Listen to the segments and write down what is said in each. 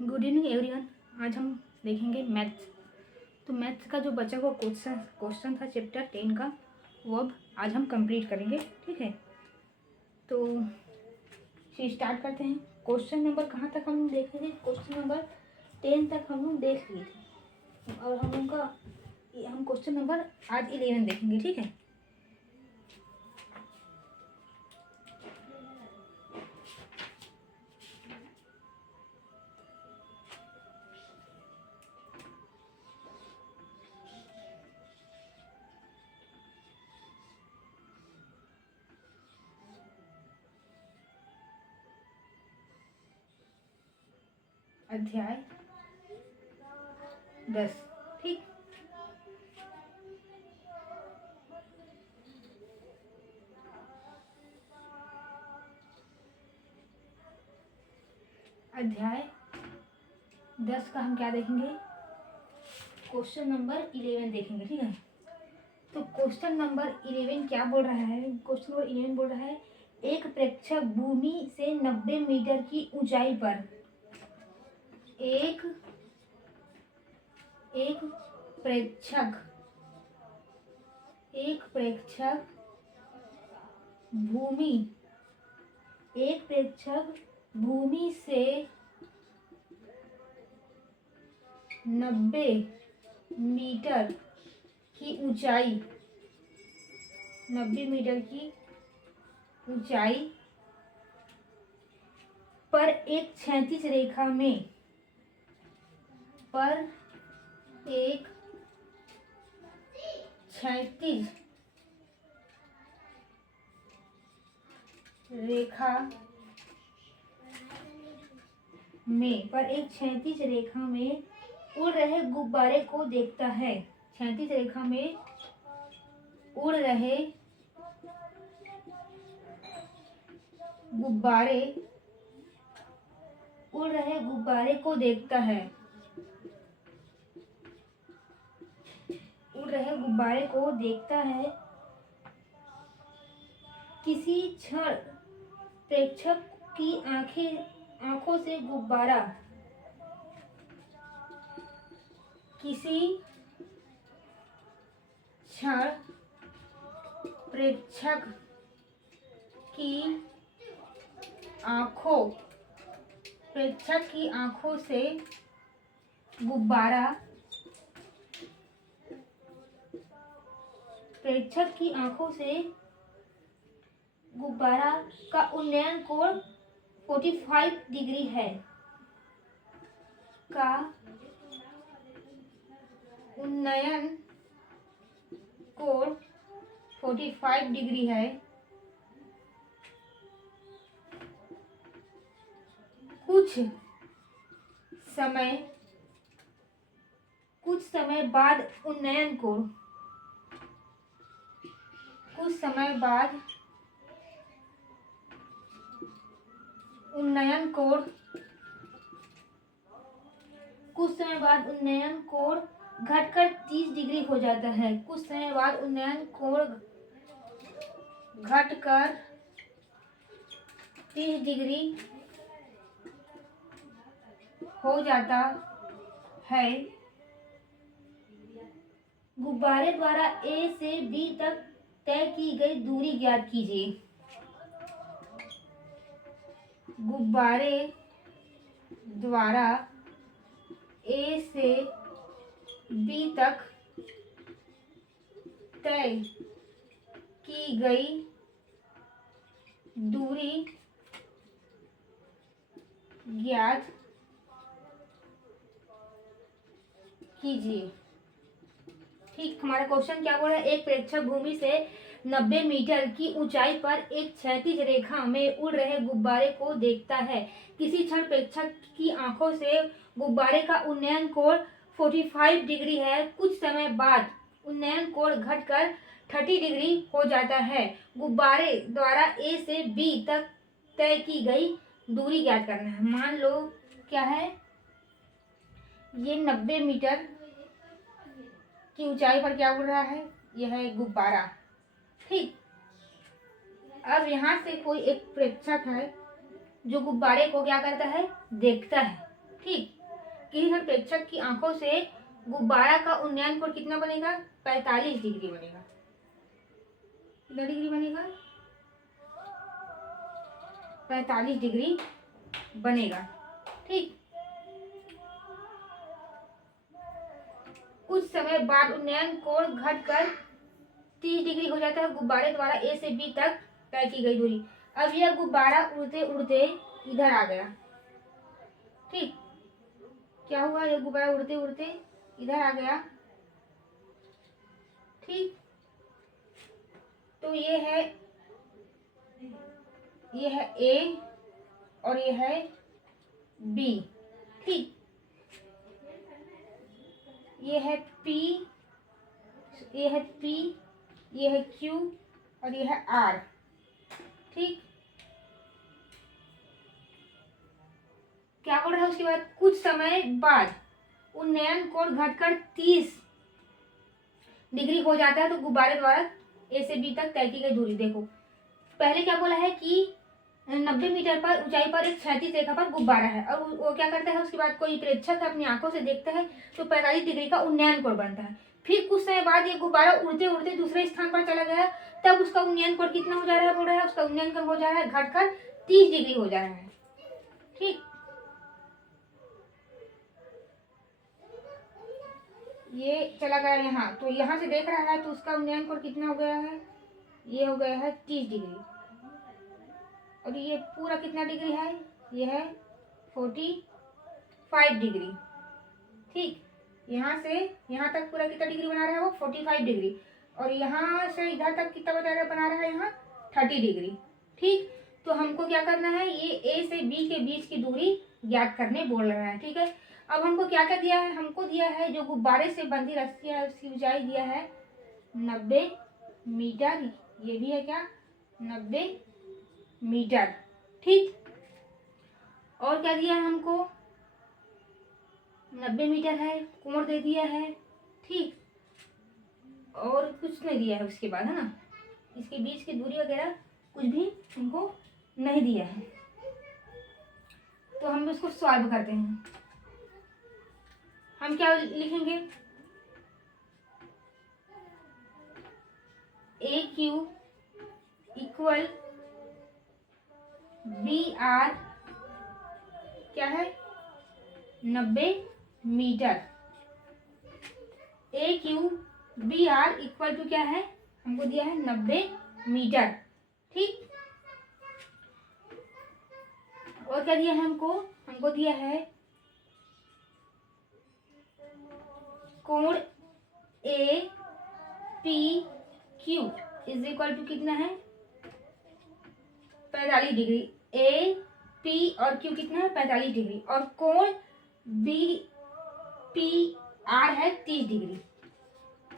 Good evening everyone. आज हम देखेंगे मैथ्स। तो मैथ्स का जो बचा हुआ क्वेश्चन था चैप्टर 10 का, वो अब आज हम कंप्लीट करेंगे। ठीक है, तो स्टार्ट करते हैं। क्वेश्चन नंबर कहाँ तक हम देखे थे? क्वेश्चन नंबर 10 तक हम लोग देख लिए थे, और हम क्वेश्चन नंबर आज 11 देखेंगे। ठीक है, अध्याय 10। ठीक, अध्याय 10 का हम क्या देखेंगे? क्वेश्चन नंबर 11 देखेंगे। ठीक है, तो क्वेश्चन नंबर 11 क्या बोल रहा है? क्वेश्चन नंबर 11 बोल रहा है, एक प्रेक्षक भूमि से 90 मीटर की ऊंचाई पर एक प्रेक्षक भूमि से 90 मीटर की ऊंचाई पर एक क्षैतिज रेखा में उड़ रहे गुब्बारे को देखता है। क्षैतिज रेखा में उड़ रहे गुब्बारे को देखता है। किसी क्षण प्रेक्षक की आंखों से गुब्बारा का उन्नयन कोण 45 डिग्री है। कुछ समय बाद उन्नयन कोण घटकर 30 डिग्री हो जाता है। गुब्बारे द्वारा A से B तक तय की गई दूरी ज्ञात कीजिए। गुब्बारे द्वारा A से B तक तय की गई दूरी ज्ञात कीजिए। ठीक, हमारा क्वेश्चन क्या बोल रहा है? एक प्रेक्षक भूमि से 90 मीटर की ऊंचाई पर एक क्षैतिज रेखा में उड़ रहे गुब्बारे को देखता है। किसी क्षण प्रेक्षक की आंखों से गुब्बारे का उन्नयन कोण 45 डिग्री है। कुछ समय बाद उन्नयन कोण घटकर 30 डिग्री हो जाता है। गुब्बारे द्वारा A से B तक तय की गई दूरी ज्ञात करना है। मान लो क्या है, ये 90 मीटर की ऊंचाई पर क्या उड़ रहा है? यह है गुब्बारा। ठीक, अब यहाँ से कोई एक प्रेक्षक है जो गुब्बारे को क्या करता है? देखता है। ठीक। किसी क्षण प्रेक्षक की आंखों से गुब्बारा का उन्नयन कोण कितना बनेगा? 45 डिग्री बनेगा। कितना डिग्री बनेगा? 45 डिग्री बनेगा। ठीक। कुछ समय बाद उन्नयन कोण घटकर 30 डिग्री हो जाता है गुब्बारे द्वारा ए से बी तक तय की गई दूरी। अब यह गुब्बारा उड़ते उड़ते इधर आ गया। ठीक। क्या हुआ? यह गुब्बारा उड़ते उड़ते इधर आ गया। ठीक। तो ये है ए और ये है बी। ठीक। ये है पी, ये है पी, ये है क्यू और ये है आर। ठीक। क्या बोल रहा है उसके बाद? कुछ समय बाद उन्नयन कोण घटकर 30 डिग्री हो जाता है तो गुब्बारे द्वारा ए से बी तक तय की गई दूरी। देखो पहले क्या बोला है कि 90 मीटर पर ऊंचाई पर एक क्षैतिज रेखा पर गुब्बारा है और वो क्या करता है उसके बाद कोई प्रेक्षक अपनी आंखों से देखता है तो 45 डिग्री का उन्नयन कोण बनता है। फिर कुछ समय बाद ये गुब्बारा उड़ते उड़ते दूसरे स्थान पर चला गया, तब उसका उन्नयन कोण कितना हो जा रहा है? बोल रहा है उसका उन्नयन कोण हो जा रहा है घटकर 30 डिग्री हो जा रहा है। ठीक। ये चला गया यहाँ, तो यहाँ से देख रहा है तो उसका उन्नयन कोण कितना हो गया है? ये हो गया है 30 डिग्री। और ये पूरा कितना डिग्री है? ये है 45 डिग्री। ठीक। यहाँ से यहाँ तक पूरा कितना डिग्री बना रहा है वो? 45 डिग्री। और यहाँ से इधर तक कितना बना रहा है? यहाँ 30 डिग्री। ठीक। तो हमको क्या करना है? ये ए से बी के बीच की दूरी ज्ञात करने बोल रहा है। ठीक है। अब हमको क्या क्या दिया है? हमको दिया है जो गुब्बारे से बंधी रस्सी है उसकी ऊंचाई दिया है 90 मीटर। ये भी है क्या? 90 मीटर। ठीक। और क्या दिया है हमको? 90 मीटर है, कोण दे दिया है। ठीक। और कुछ नहीं दिया है उसके बाद, है ना? इसके बीच की दूरी वगैरह कुछ भी हमको नहीं दिया है। तो हम इसको सॉल्व करते हैं। हम क्या लिखेंगे? A Q equal B R क्या है? 90 metre. A Q B R equal to क्या है? हमको दिया है 90 मीटर। ठीक। और क्या दिया है हमको? हमको दिया है कोण A P Q is equal to कितना है? 45 डिग्री। ए पी और क्यू कितना है? 45 डिग्री। और कोण बी पी आर है 30 डिग्री।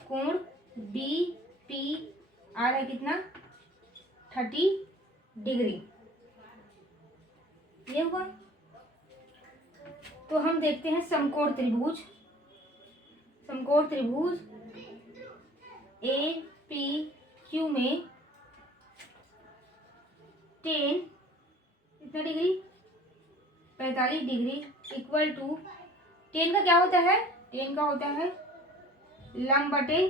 कोण बी पी आर है कितना? 30 डिग्री। ये हुआ। तो हम देखते हैं समकोण त्रिभुज। समकोण त्रिभुज ए पी क्यू में 10 कितना डिग्री? 45 डिग्री इक्वल टू 10 का क्या होता है? 10 का होता है लंब बटे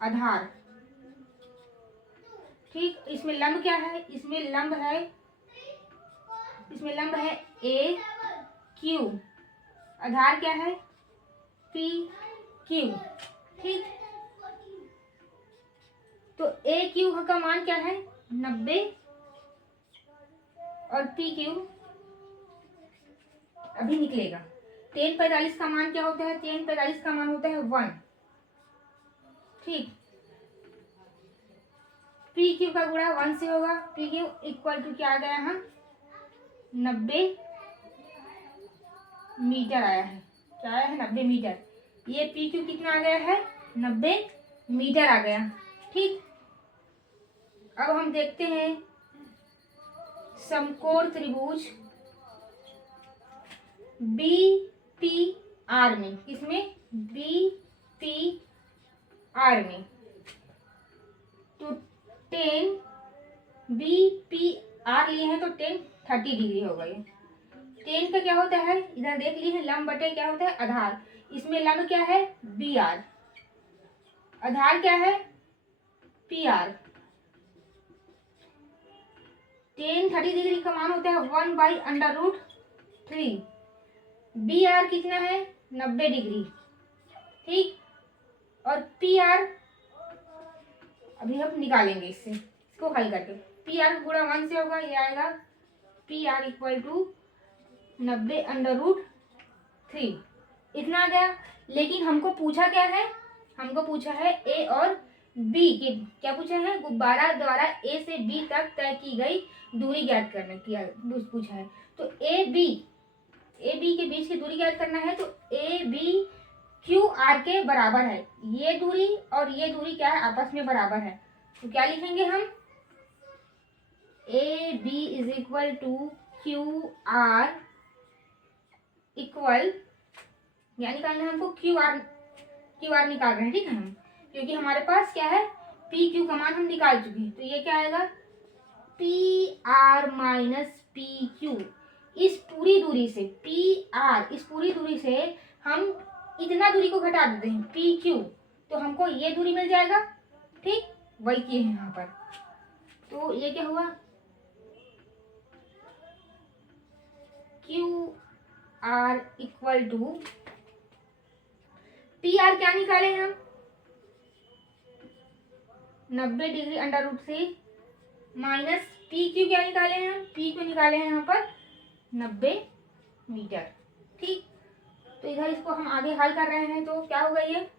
आधार। ठीक। इसमें लंब क्या है? इसमें लंब है ए क्यू, आधार क्या है? P Q. ठीक। तो ए क्यू का मान क्या है? 90 और पी क्यू अभी निकलेगा। 10 45 का मान क्या होता है? 10 45 का मान होता है 1। ठीक। पी क्यू का गुणा 1 से होगा। पी क्यू इक्वल टू क्या आ गया? यहाँ 90 मीटर आया है। क्या आया है? 90 मीटर। ये पी क्यू कितना आ गया है? 90 मीटर आ गया। ठीक। अब हम देखते हैं समकोण त्रिभुज बी पी आर में। किसमें? बी पी आर में। तो 10 बी पी आर लिए हैं तो 10 30 डिग्री हो गई। 10 का क्या होता है, इधर देख लीजिए, लंब बटे क्या होता है, आधार। इसमें लंब क्या है, बी आर, आधार क्या है, पी आर। 10 30 डिग्री का मान होता है 1/√3। बी आर कितना है, 90 डिग्री, ठीक। और पी आर अभी हम निकालेंगे इससे, इसको हल करके। पी आर गुणा 1 से होगा, ये आएगा पी आर इक्वल टू 90√3, इतना आ गया। लेकिन हमको पूछा क्या है, हमको पूछा है ए और बी के, क्या पूछा है, गुब्बारा द्वारा ए से बी तक तय की गई दूरी ज्ञात करने की पूछा है। तो ए बी के बीच की दूरी ज्ञात करना है, तो ए बी क्यू आर के बराबर है। ये दूरी और ये दूरी क्या है, आपस में बराबर है। तो क्या लिखेंगे हम, A B is equal to Q R equal, या निकालना है हमको क्यू आर निकाल रहे हैं, ठीक है हम, क्योंकि हमारे पास क्या है, पी क्यू का मान हम निकाल चुके हैं। तो ये क्या आएगा, P R minus P Q. इस पूरी दूरी से पी आर, इस पूरी दूरी से हम इतना दूरी को घटा देते हैं पी क्यू, तो हमको ये दूरी मिल जाएगा, ठीक। वही किए हैं यहाँ पर। तो ये क्या हुआ, Q R equal to, P R क्या निकाले हम, 90 डिग्री √3 माइनस पी क्यू क्या निकाले हैं हम, पी क्यू निकाले हैं यहाँ पर 90 मीटर, ठीक। तो इधर इसको हम आगे हल कर रहे हैं, तो क्या होगा, ये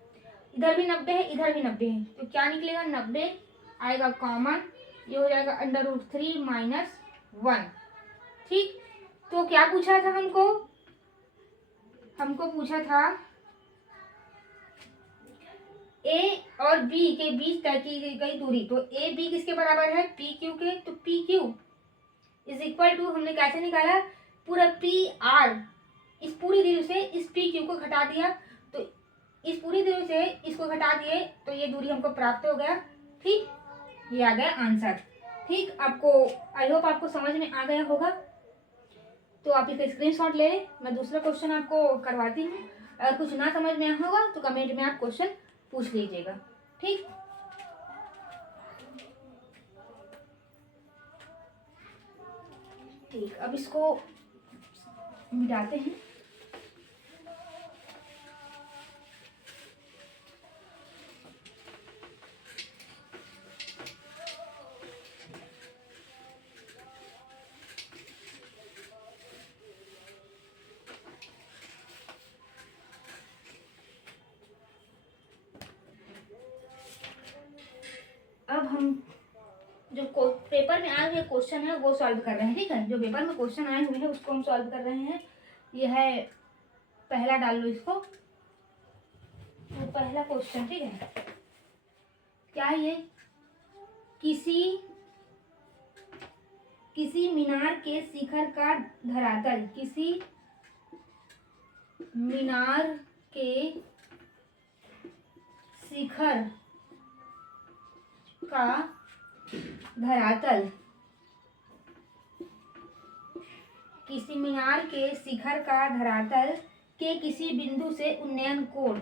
इधर भी 90 है, इधर भी 90 है, तो क्या निकलेगा, 90 आएगा कॉमन, ये हो जाएगा √3 माइनस 1, ठीक। तो क्या पूछा था हमको, पूछा था ए और बी के बीच तय की गई दूरी। तो ए बी किसके बराबर है, पी क्यू के। तो P Q is equal to, हमने कैसे निकाला, पूरा पी आर, इस पूरी दूरी से इस पी क्यू को घटा दिया, तो इस पूरी दूरी से इसको घटा दिए, तो ये दूरी हमको प्राप्त हो गया, ठीक। ये आ गया आंसर, ठीक। आपको, आई होप आपको समझ में आ गया होगा। तो आप इसका स्क्रीनशॉट ले लें, मैं दूसरा क्वेश्चन आपको करवाती हूँ। अगर कुछ ना समझ में आया होगा तो कमेंट में आप क्वेश्चन पूछ लीजिएगा, ठीक। ठीक, अब इसको मिटाते हैं। अब हम जो पेपर में आए हुए क्वेश्चन है वो सॉल्व कर रहे हैं, ठीक है। जो पेपर में क्वेश्चन आए हुए हैं उसको हम सॉल्व कर रहे हैं। ये है पहला, डाल लो इसको, तो पहला क्वेश्चन, ठीक है। क्या है ये, किसी मीनार के शिखर का धरातल, किसी मीनार के शिखर का धरातल, किसी मीनार के शिखर का धरातल के किसी बिंदु से उन्नयन कोण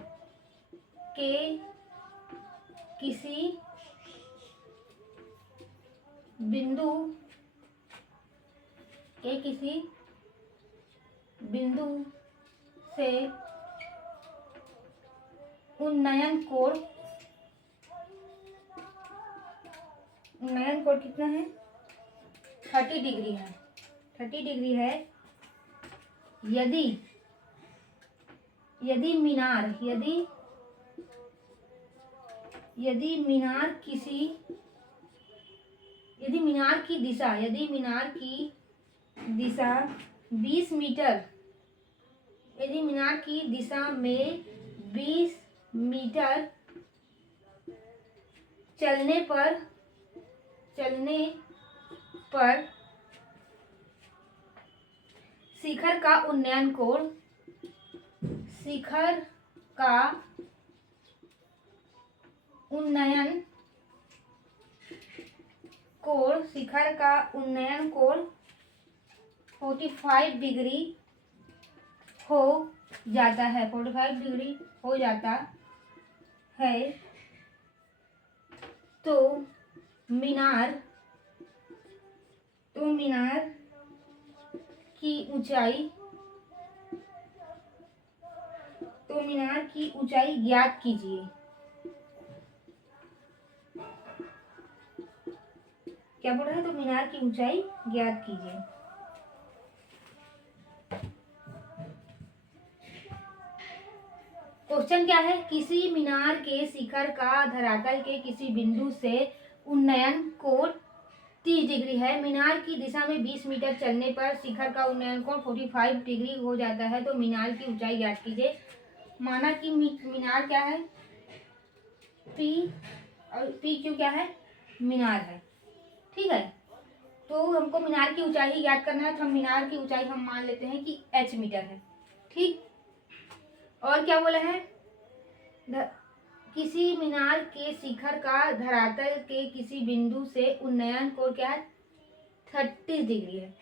के किसी बिंदु से उन्नयन कोण कितना है, 30 डिग्री है, 30 डिग्री है। यदि मीनार की दिशा 20 मीटर, यदि मीनार की दिशा में 20 मीटर चलने पर शिखर का उन्नयन कोण, शिखर का उन्नयन कोण 45 डिग्री हो जाता है, 45 डिग्री हो जाता है, तो मीनार की ऊंचाई ज्ञात कीजिए। क्या बोल रहा है? तो मीनार की ऊंचाई ज्ञात कीजिए। क्वेश्चन क्या है? किसी मीनार के शिखर का धरातल के किसी बिंदु से उन्नयन कोण 30 डिग्री है। मीनार की दिशा में 20 मीटर चलने पर शिखर का उन्नयन कोण 45 डिग्री हो जाता है, तो मीनार की ऊंचाई ज्ञात कीजिए। माना कि मीनार क्या है? पी, और पी क्यू क्या है? मीनार है। ठीक है, तो हमको मीनार की ऊंचाई ज्ञात करना है, तो हम मीनार की ऊंचाई हम मान लेते हैं कि h मीटर है। ठीक, और क्या बोला है? किसी मीनार के शिखर का धरातल के किसी बिंदु से उन्नयन कोण क्या है? 30 डिग्री है।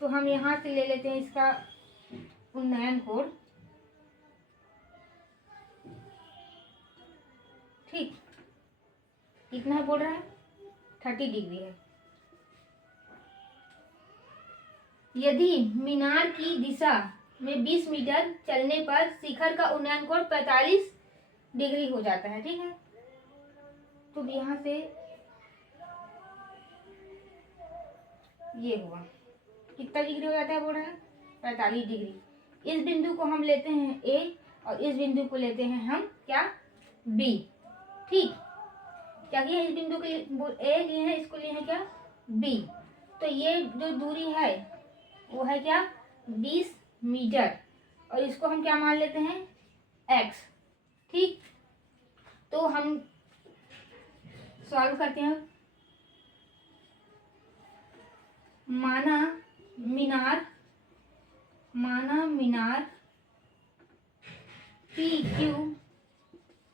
तो हम यहाँ से ले लेते हैं इसका उन्नयन कोण। ठीक, कितना है बोल रहा है? 30 डिग्री है। यदि मीनार की दिशा में 20 मीटर चलने पर शिखर का उन्नयन कोण 45 डिग्री हो जाता है। ठीक है, तो यहाँ से ये हुआ, कितना डिग्री हो जाता है बोल रहा है? 45 डिग्री। इस बिंदु को हम लेते हैं A और इस बिंदु को लेते हैं हम क्या? B। ठीक, क्या किया? इस बिंदु के A लिए हैं, इसको लिए हैं क्या? B। तो ये जो दूरी है वो है क्या? 20 मीटर, और इसको हम क्या मान लेते हैं? X। ठीक, तो हम सॉल्व करते हैं। माना मीनार PQ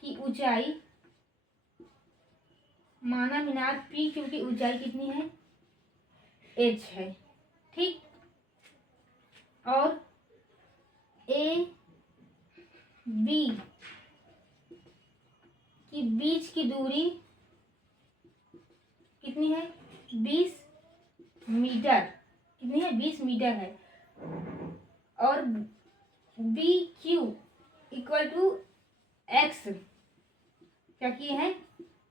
की ऊंचाई, माना मीनार PQ की ऊंचाई कितनी है? h है। ठीक, और A B की बीच की दूरी कितनी है? 20 मीटर। कितनी है? 20 मीटर है। और BQ इक्वल टू X क्या किए हैं?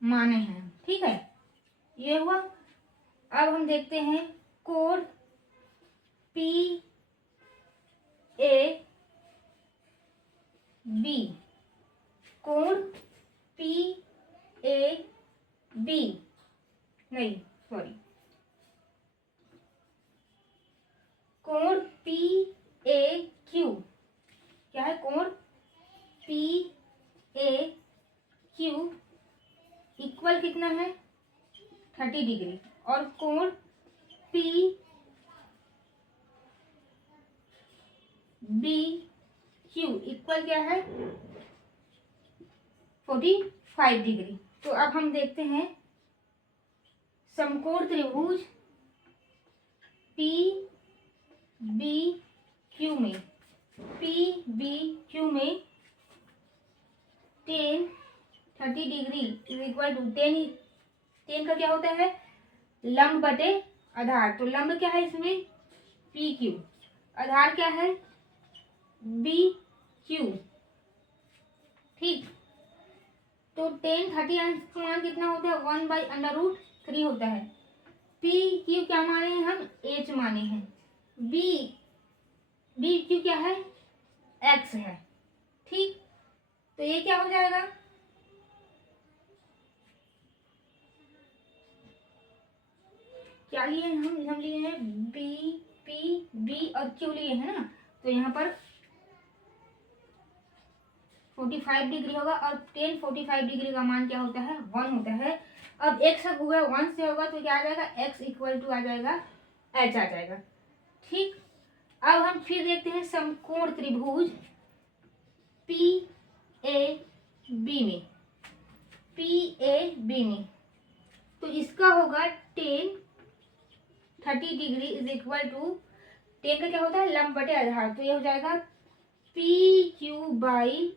माने हैं। ठीक है, ये हुआ। अब हम देखते हैं कोण PAB, कोण PAB, नहीं सॉरी, कोण PAQ क्या है? कोण PAQ इक्वल कितना है? 30 डिग्री। और कोण PBQ इक्वल क्या है? 45 डिग्री। तो अब हम देखते हैं समकोण त्रिभुज PBQ में 30 डिग्री इज इक्वल टू 10 का क्या होता है? लंब बटे आधार। तो लंब क्या है इसमें? PQ, आधार क्या है? BQ। ठीक, तो 10 30 अंश का मान कितना होता है? 1/√3 होता है। PQ क्या माने हैं हम? H माने हैं। BQ क्या है? X है। ठीक, तो ये क्या हो जाएगा? क्या लिए हैं हम लिए हैं B और Q लिए हैं ना, तो यहाँ पर 45 डिग्री होगा, और 45 डिग्री का मान क्या होता है? 1 होता है। अब x होगा 1 से होगा, तो क्या आ जाएगा? x इक्वल टू आ जाएगा h आ जाएगा। ठीक, अब हम फिर देखते हैं समकोण त्रिभुज PAB में, तो इसका होगा 30 degree is equal to tan का क्या होता है, लंब बटे आधार, तो ये हो जाएगा P Q by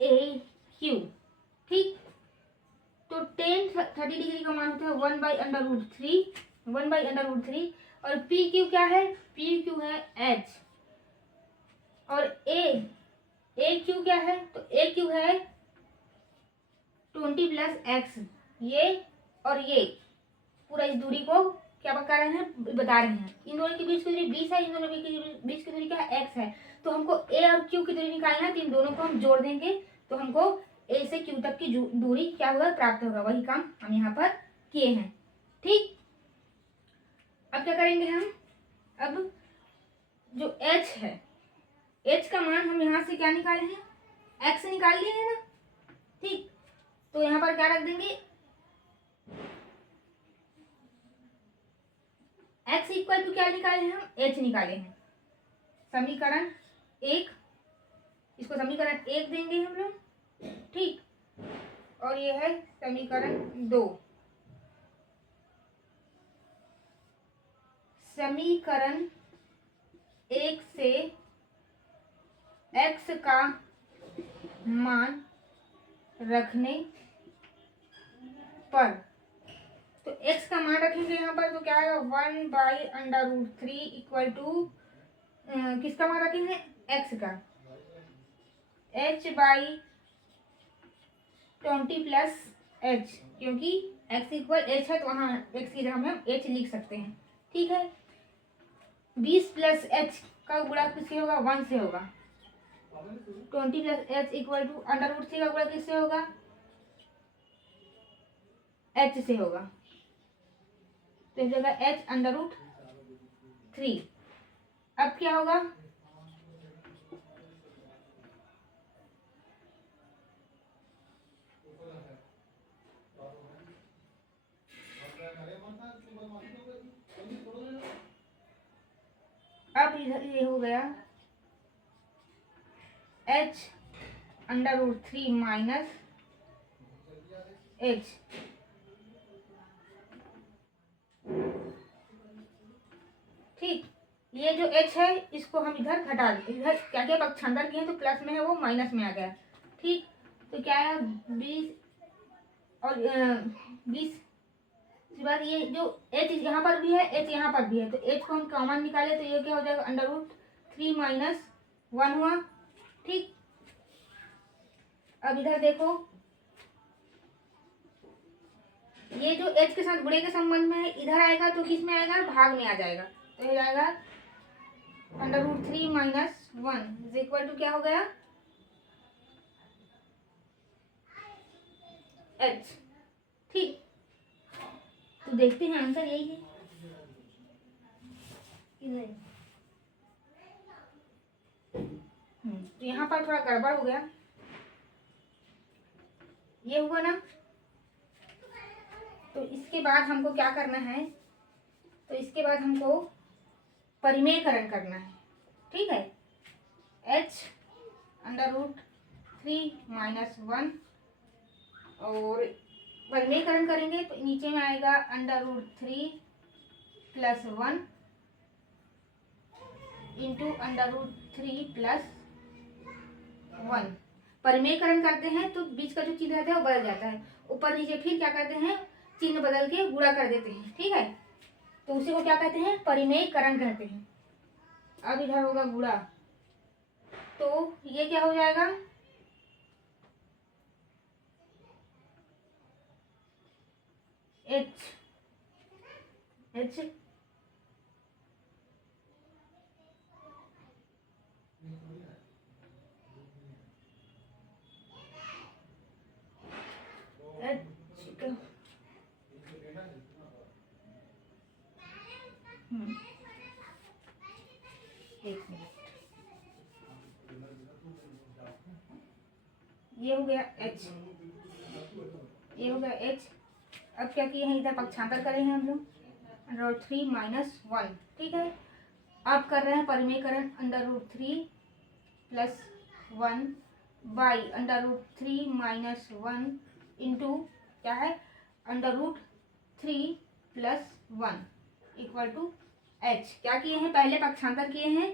A Q. ठीक, तो टेन 30 डिग्री का मान होता है 1/√3, 1/√3। और पी क्यू क्या है, पी क्यू है एच, और ए क्यू क्या है, तो ए क्यू है 20 + x। ये और ये पूरा इस दूरी को क्या बता रहे हैं, बता रहे हैं। इन दोनों के बीच की दूरी 20 है, इन दोनों के बीच की दूरी क्या है, x है। तो हमको a और q की दूरी निकालना है, तो इन दोनों को हम जोड़ देंगे, तो हमको a से q तक की दूरी क्या होगा, प्राप्त होगा। वही काम हम यहाँ पर किए हैं। ठीक, अब क्या करेंगे हम, अब जो h है, h का मान हम यहाँ से क्या निकाले हैं, x निकाल लिए हैं ना। ठीक, तो यहाँ पर क्या रख देंगे, x इक्वल टू क्या निकाले हैं हम, h निकाले हैं। समीकरण 1, इसको समीकरण 1 देंगे हम लोग। ठीक, और ये है समीकरण 2। समीकरण 1 से x का मान रखने पर, तो x का मान रखेंगे यहाँ पर, तो क्या आएगा 1/√3 इक्वल टू, किसका मान रखेंगे, x का, h/20 + h, क्योंकि x इक्वल h है, तो वहाँ x की जगह हम h लिख सकते हैं। ठीक है, 20 + h का गुणा किससे होगा, 1 से होगा। 20 + h इक्वल टू √3 का गुणा किससे होगा, h से होगा, तो इस जगह h√3। अब क्या होगा, अब इधर ये हो गया h√3 माइनस h। ठीक, ये जो h है इसको हम इधर घटा देते, इधर क्या क्या पक्षांतर किए तो प्लस में है, वो माइनस में आ गया। ठीक, तो क्या है 20 और 20 के बाद ये जो h यहाँ पर भी है, h यहाँ पर भी है, तो h को हम कॉमन निकाले तो ये क्या हो जाएगा, √3 - 1 हुआ। ठीक, अब इधर देखो, ये जो h के साथ गुणे के संबंध में है, इधर आएगा तो किस में आएगा, भाग में आ जाएगा, तो ये जाएगा √3 - 1 इज इक्वल टू क्या हो गया, h। ठीक, तो देखते हैं आंसर यही है कि नहीं। तो यहाँ पर थोड़ा गड़बड़ हो गया, ये हुआ ना। तो इसके बाद हमको क्या करना है, तो इसके बाद हमको परिमेयकरण करना है। ठीक है, h√3 - 1, और परिमेयकरण करेंगे तो नीचे में आएगा √3 + 1 इंटू √3 + 1। परिमेयकरण करते हैं तो बीच का जो चिन्ह रहता है वो बदल जाता है, ऊपर नीचे फिर क्या करते हैं, चिन्ह बदल के गुणा कर देते हैं। ठीक है, तो उसी को क्या कहते हैं, परिमेयकरण कहते हैं। अब इधर होगा गुणा, तो ये क्या हो जाएगा, h एक मिनट, ये हो गया h, ये हो गया h। अब क्या किए हैं, इधर पक्षांतर करेंगे हम लोग, √3 - 1। ठीक है, अब कर रहे हैं परिमेयकरण, √3 + 1 बाई √3 - 1 इंटू क्या है, √3 + 1 इक्वल टू एच। क्या किए हैं, पहले पक्षांतर किए हैं,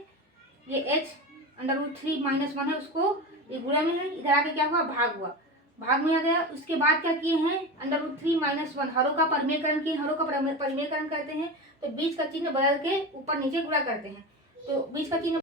ये एच √3 - 1 है, उसको ये गुणा में है, इधर आके क्या हुआ, भाग हुआ, भाग में आ गया। उसके बाद क्या किए हैं, √3 - 1 हरों का परिमेयकरण किए, हरों का परिमेयकरण करते हैं तो बीच का चिन्ह बदल के ऊपर नीचे गुणा करते हैं, तो बीच का चिन्ह